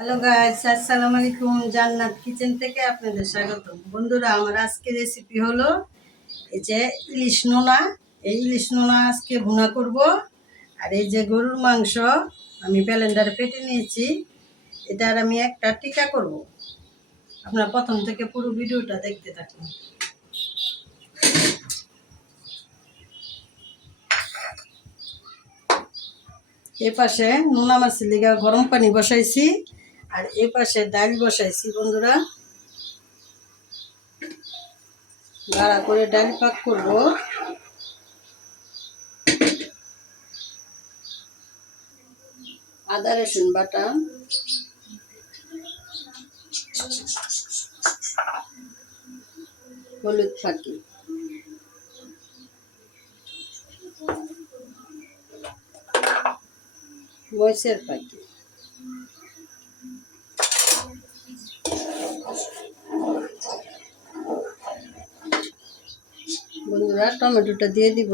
Hello guys আসসালামু আলাইকুম জান্নাত কিচেন থেকে আপনাদের স্বাগত বন্ধুরা, আমার আজকে রেসিপি হলো এই যে ইলিশ নোনা। এই ইলিশ নোনা আজকে ভুনা করব। আর এই যে গরুর মাংস আমি ব্যালেন্ডারে পেটে নিয়েছি। এটার আমি একটা টিকা করব। আপনারা প্রথম থেকে পুরো ভিডিওটা দেখতে থাকুন। এ পাশে নোনা মাছের লিগা গরম পানি বসাইছি। আর এ পাশে ডাল বসাইছি, বন্ধুরা। গাড়া করে ডাল পাক করব। আদা, রসুন বাটা। হলুদ ফাঁকি। মরিচের পাখি বন্ধুরা টমেটোটা দিয়ে দিব।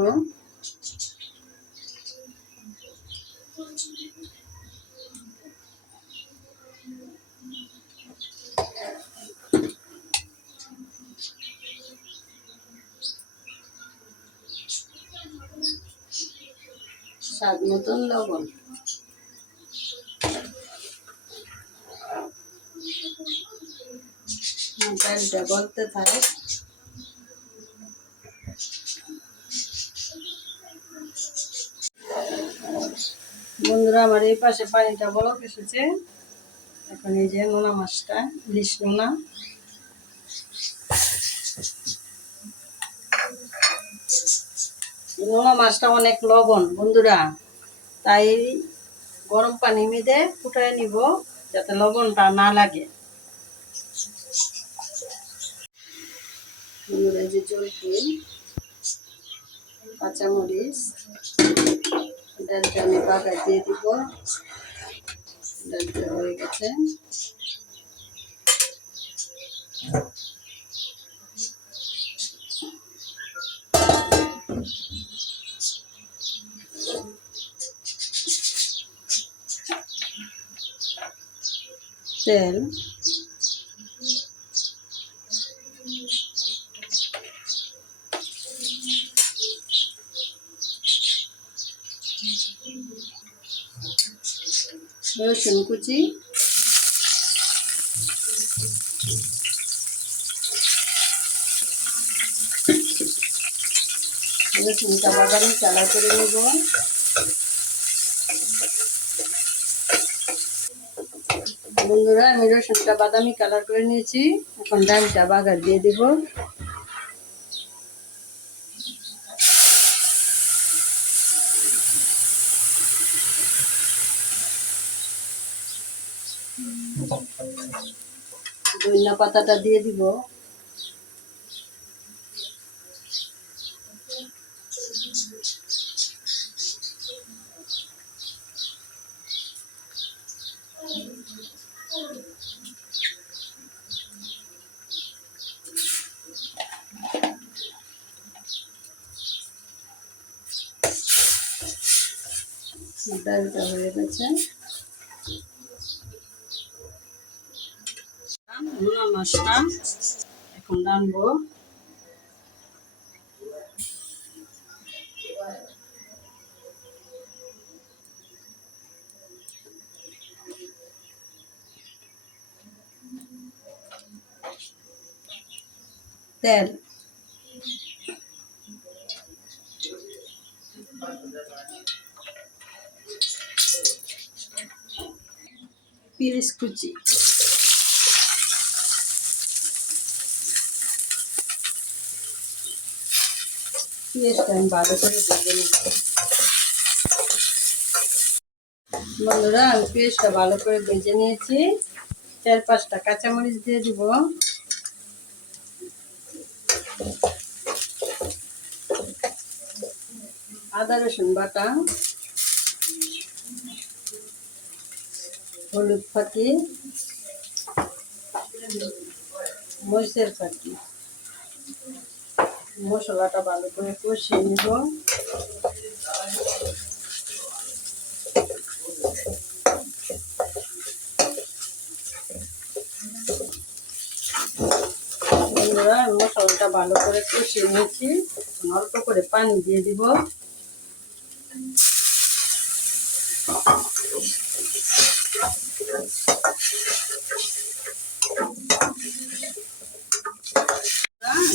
স্বাদ মতন লবণ। ডালটা বলতে থাকে বন্ধুরা, আমার এই পাশে পানিটা বলক এসেছে। এখন এই যে নোনা মাছটা, ইলিশ নোনা। নোনা মাছটা অনেক লবণ, বন্ধুরা। তাই গরম পানি মেদে ফুটায় নিব, যাতে লবণটা না লাগে। বন্ধুরা যে জলপুই কাঁচামরিচ ডালটা আমি বাগায় দিয়ে দিব। ডালটা হয়ে গেছে। তেল রসুন কুচি। রসুনটা বাদামি চালা করে নেব। বন্ধুরা, আমি রসুনটা বাদামি কালার করে নিয়েছি। এখন ডালটা বাগার দিয়ে দেব। ধনিয়া পাতাটা দিয়ে দিব। ডালটা হয়ে গেছে। নোনা মাছটা এখন রানবো তেল পিরিচ কুচি পেঁয়াজটা আমি ভালো করে ভেজে নিব বন্ধুরা, আমি পেঁয়াজটা ভালো করে ভেজে নিয়েছি। চার পাঁচটা কাঁচামরিচ দিয়ে দিব। আদা, রসুন বাটা, হলুদ ফাঁকি, মরিচের ফাঁকি। মশলাটা ভালো করে কষিয়ে নিব। মশলাটা ভালো করে কষিয়ে নিয়েছি। অল্প করে পানি দিয়ে দিব।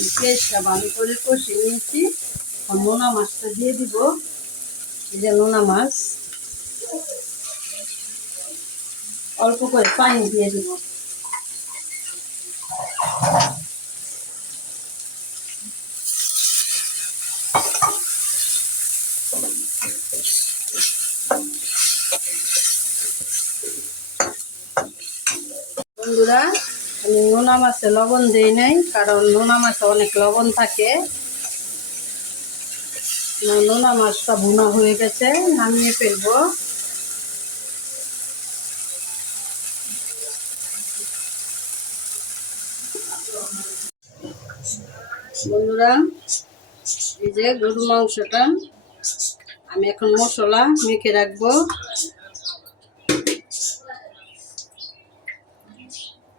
পেঁয়াজটা ভালো করে কষে নিয়েছি। নোনা মাছটা দিয়ে দিব। যে নোনা মাছ। অল্প করে পানি দিয়ে দিব বন্ধুরা আমি নোনা মাছে লবণ দিই নাই, কারণ নোনা মাছে অনেক লবণ থাকে। নোনা মাছটা ভুনা হয়ে গেছে, নামিয়ে ফেলব। বন্ধুরা, এই যে গরু মাংসটা, আমি এখন মশলা মেখে রাখব।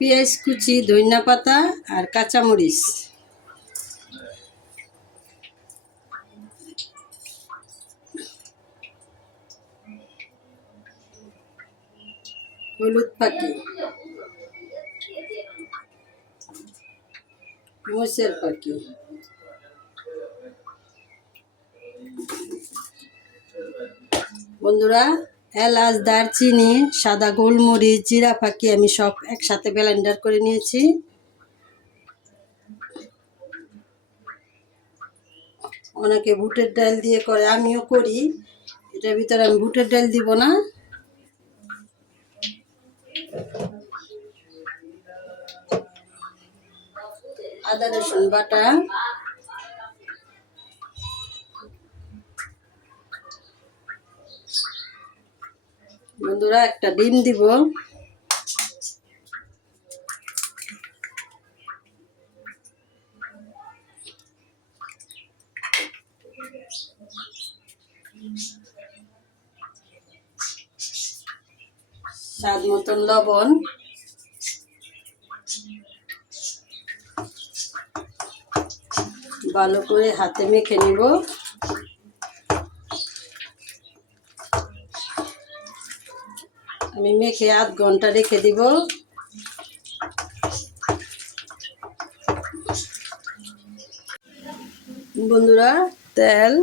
পেঁয়াজ কুচি ধনিয়া পাতা আর কাঁচামরিচ। হলুদ পাখি। মোষের পাখি। বন্ধুরা এলাচ, দারচিনি, সাদা গোলমরিচ, জিরা পাখি আমি সব একসাথে ব্লেন্ডার করে নিয়েছি। অনেকে বুটের ডাল দিয়ে করে, আমিও করি। এটার ভিতরে আমি বুটের ডাল দিব না। আদা, রসুন বাটা। বন্ধুরা একটা ডিম দিব। স্বাদ মতন লবণ। ভালো করে হাতে মেখে নিব। আমি মেখে আধ ঘণ্টা রেখে দিব। বন্ধুরা তেল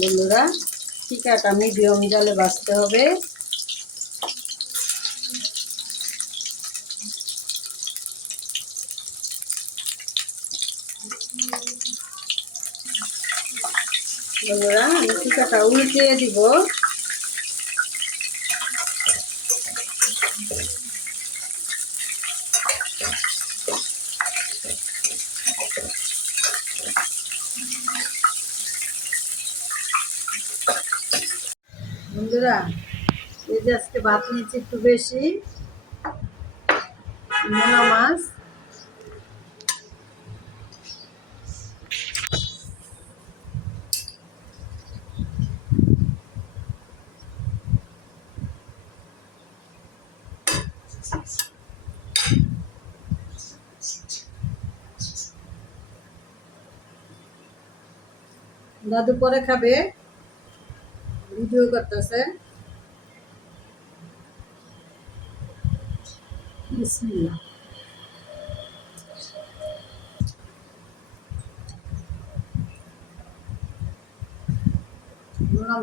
বন্ধুরা। টিকাটা মিডিয়াম জলে বাঁচতে হবে। বন্ধুরা আমি টিকাটা উল্টিয়ে দিব। বন্ধুরা এই যে আজকে ভাত নিয়েছি একটু বেশি মোনা মাছ। দাদু পরে খাবে। ভিডিও করতেছে। বিসমিল্লাহ। নোনা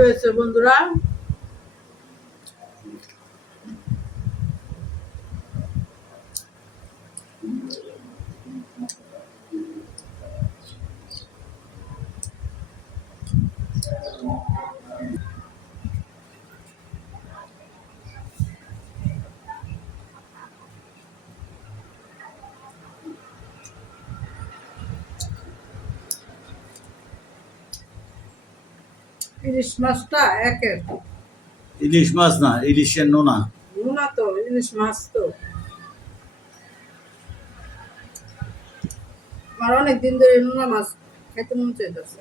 হয়েছে বন্ধুরা। ইলিশ মাছটা একের। ইলিশ মাছ না ইলিশের নোনা। নোনা তো ইলিশ মাছ তো। আমার অনেক দিন ধরে নোনা মাছ খেতে মন চাইতেছে।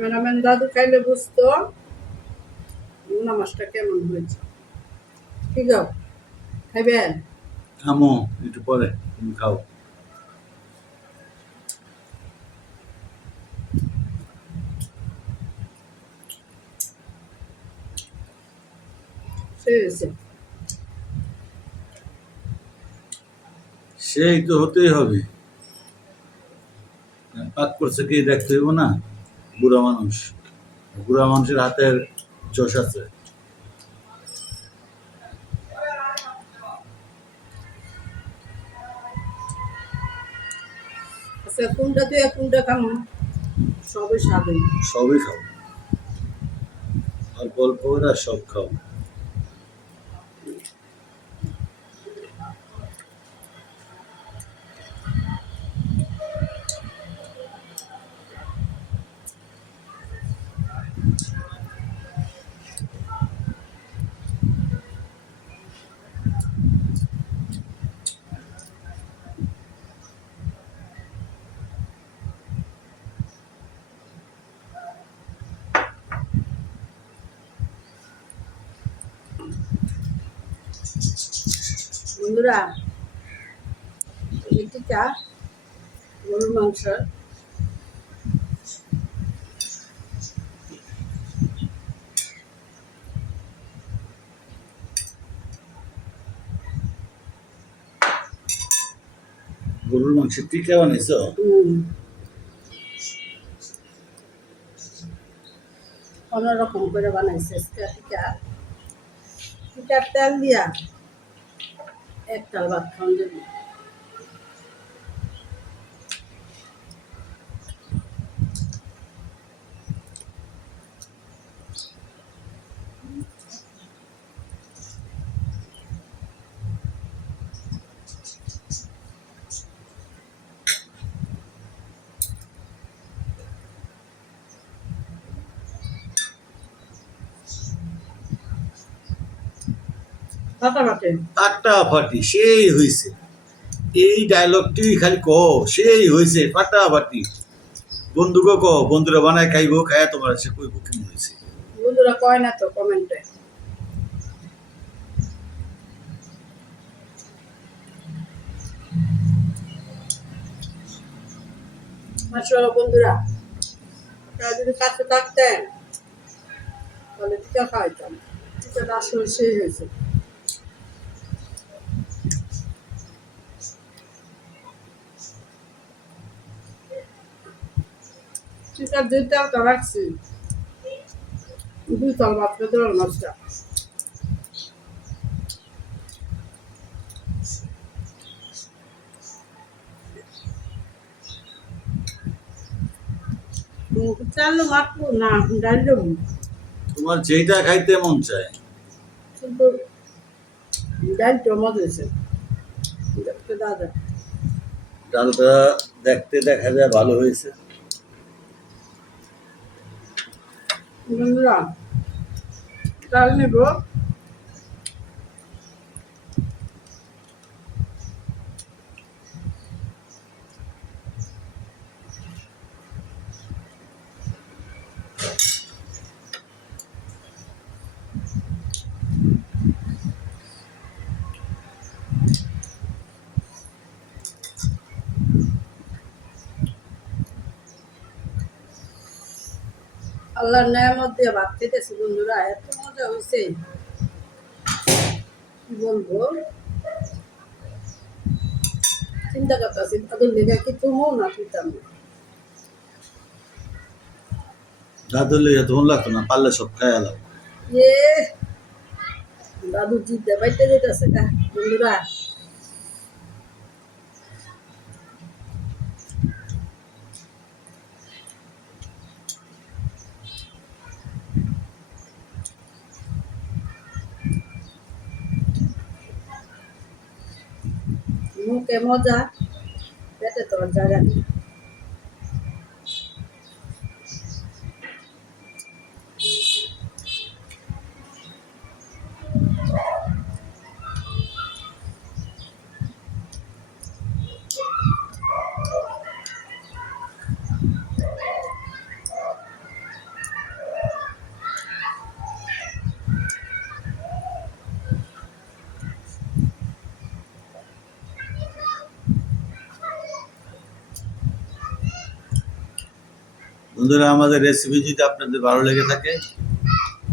ক্যামেরাম্যান দাদু খাইলে বুঝতো নোনা মাছটা কেমন হয়েছে? ঠিক আছে খাইবেন থামো একটু পরে তুমি খাও। সেই তো হতেই হবে। পাক করছে কি দেখতে হইব না? বুড়া মানুষ। বুড়া মানুষের হাতের যশ আছে। আচ্ছা কোনটা দিয়ে কোনটা খাম সবই সবই খাও অল্প অল্প করে সব খাও বন্ধুরা এটিকা গরুর মাংস। গরুর মাংসের টিকা বানাইছো অন্যরকম করে বানাইছে টিকা। টিকার তেল দিয়া একটা ভাত খাওয়ান যাবে। ফাটাফাটি সেই হয়েছে এই ডায়লগটি খালি ক সেই হয়েছে ফাটাফাটি। বন্ধুকে ক বন্ধুরা বানায় খাইবো খায় তোমার সে কইব কেমন হয়েছে বন্ধুরা কয় না তো কমেন্টে? মাসাল্লাহ বন্ধুরা। আপনারা যদি কাছে থাকতেন তাহলে টিকা খাইতাম আসলে সেই হয়েছে। টিকার দুই তালটা রাখছি। দুই তাল পেতে পারো মাছটা চালু মাত্র না ডাল দেবো। তোমার যেইটা খাইতে মন চায়। কিন্তু ডালটা মজা হয়েছে ডালটা দেখতে দেখা যায় ভালো হয়েছে। বন্ধুরা ডাল নেব। নেয়ামত দিয়ে ভাত খেতেছি বন্ধুরা এত মজা হয়েছে। কি বলব? চিন্তা করতেছি তাদের লেগে কি তুমো না পিতাম দাদুর লেগে তখন লাগতো না পারলে সব খাই এলাম এ দাদু জিতে বাইতে যেতেছে কা বন্ধুরা। মুখে মজা পেটে তোর জায়গা নেই। বন্ধুরা, আমাদের রেসিপি যদি আপনাদের ভালো লেগে থাকে,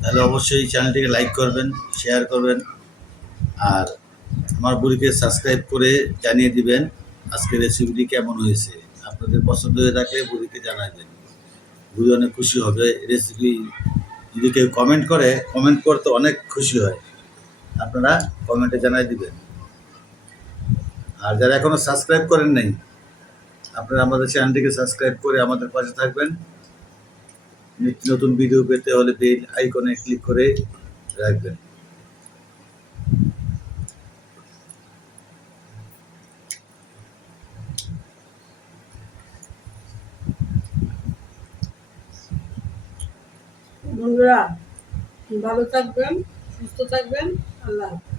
তাহলে অবশ্যই চ্যানেলটিকে লাইক করবেন শেয়ার করবেন, আর আমার বুড়িকে সাবস্ক্রাইব করে জানিয়ে দিবেন আজকে রেসিপিটি কেমন হয়েছে। আপনাদের পছন্দ হয়ে থাকলে বুড়িকে জানাবেন। বুড়ি অনেক খুশি হবে। রেসিপি যদি কেউ কমেন্ট করে কমেন্ট করতে অনেক খুশি হয়। আপনারা কমেন্টে জানাই দিবেন। আর যারা এখনও সাবস্ক্রাইব করেন নাই, আপনারা আমাদের চ্যানেলটিকে সাবস্ক্রাইব করে আমাদের পাশে থাকবেন। নতুন ভিডিও পেতে হলে বেল আইকনে ক্লিক করে রাখবেন বন্ধুরা, ভালো থাকবেন, সুস্থ থাকবেন, আল্লাহ হাফেজ।